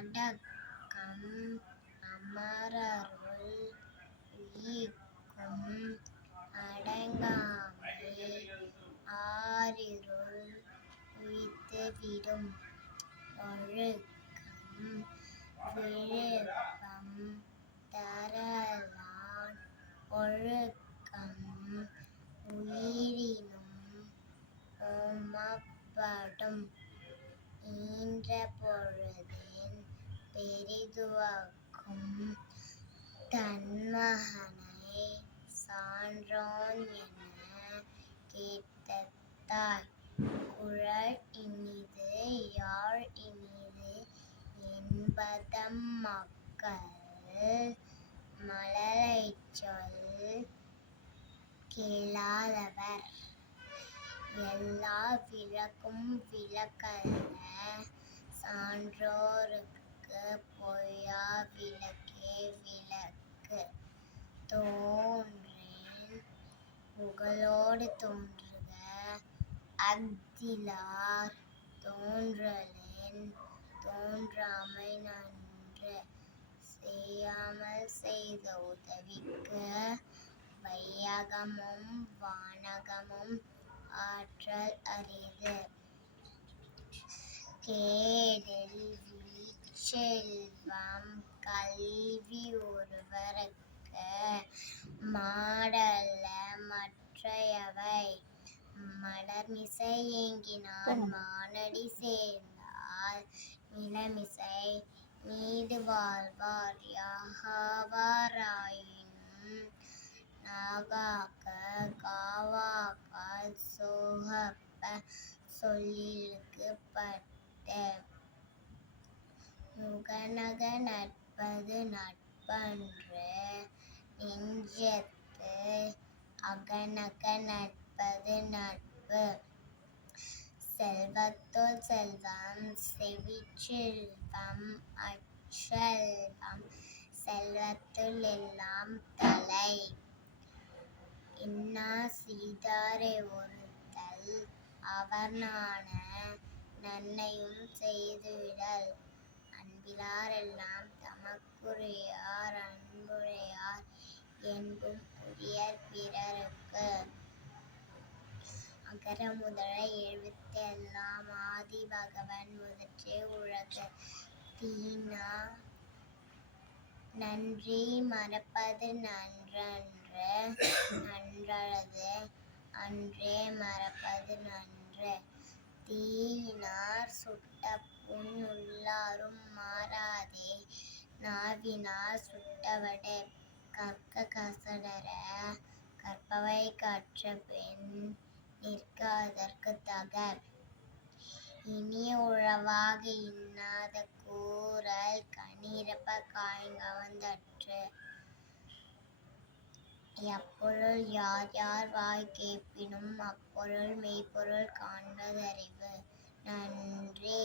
அடக்கம் அமரருள் உயிர்க்கும் அடங்காமை ஆரிருள் உய்த்துவிடும் ஒழுக்கம் விழுப்பம் தரலான் ஒழுக்கம் உயிரினும் ஓமப்படும் ஈன்ற பொழுதின் பெரிதுவக்கும் தன்மகனை சான்றோன் என கேட்டதாய் குழல் இனிது யாழ் இனிது என்பதம் மக்கள் மழலைச்சொல் கேளாதவர் எல்லா விளக்கும் விளக்கல்ல சான்றோர்க்கு பொய்யா விளக்கே விளக்கு தோன்றேன் புகழோடு தோன்றுக அஃதிலார் தோன்றலென் தோன்றாமை நன்று செய்யாமல் செய்த உதவிக்கு வையகமும் வானகமும் ஆற்றல் அரிது கேடில் விழிச்செல்வம் கல்வி ஒருவர்க்கு மாடல்ல மற்றையவை மலர்மிசை ஏங்கினான் மானடி சேர்ந்தால் நிலமிசை மீது வாழ்வார் யாகாவாராயினும் நாகாக்க காவாக்கால் சோகப்ப சொல்லிற்கு பட்டு முகநக நட்பது நட்பன்று நெஞ்சத்து அகநக நட்பது நட்பு செல்வத்துள் செல்வம் செவிச்செல்வம் அச்செல்வம் செல்வத்துள் எல்லாம் தலை இன்னா செய்தாரை ஒறுத்தல் அவர் நாண நன்மையும் செய்துவிடல் அன்பிலார் எல்லாம் தமக்குரியார் அன்புடையார் என்பும் உரியர் பிறருக்கு அகர முதல எழுத்தெல்லாம் ஆதி பகவன் முதற்றே உலகு தீனா நன்றி மறப்பது நன்றன்று நன்றல்லது அன்றே மறப்பது நன்று தீயினார் சுட்ட புண் உள்ளாரும் மாறாதே நாவினார் சுட்டவடு கற்க கசடற கற்பவை கற்ற பின் நிற்க அதற்கு தக இனிய உளவாக இன்னாத கூறல் கனியிரப்ப காய்கவர்ந்தற்று எப்பொருள் யார் யார் வாய் கேட்பினும் அப்பொருள் மெய்ப்பொருள் காண்பதறிவு நன்றி.